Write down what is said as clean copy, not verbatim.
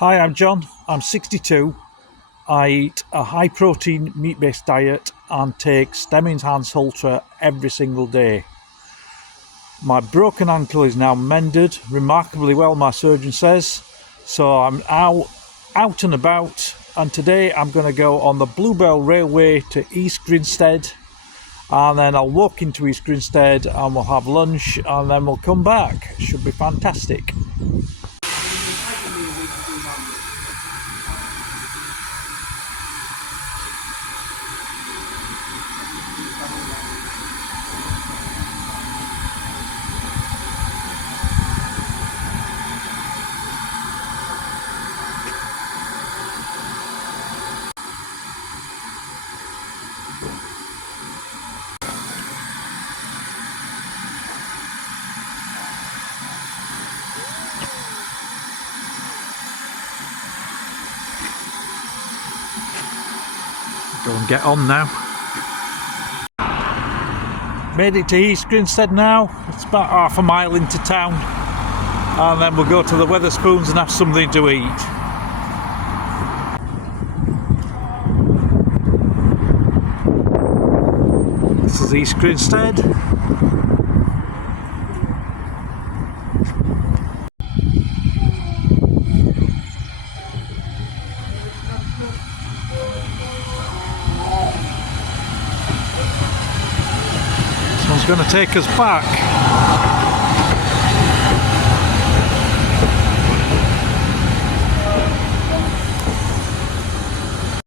Hi, I'm John. I'm 62. I eat a high protein meat based diet and take stem enhanced ultra every single day. My broken ankle is now mended remarkably well, my surgeon says. So I'm out and about, and today I'm going to go on the Bluebell Railway to East Grinstead, and then I'll walk into East Grinstead and we'll have lunch and then we'll come back. It should be fantastic. Go and get on now. Made it to East Grinstead now. It's about half a mile into town, and then we'll go to the Wetherspoons and have something to eat. This is East Grinstead. This one's going to take us back.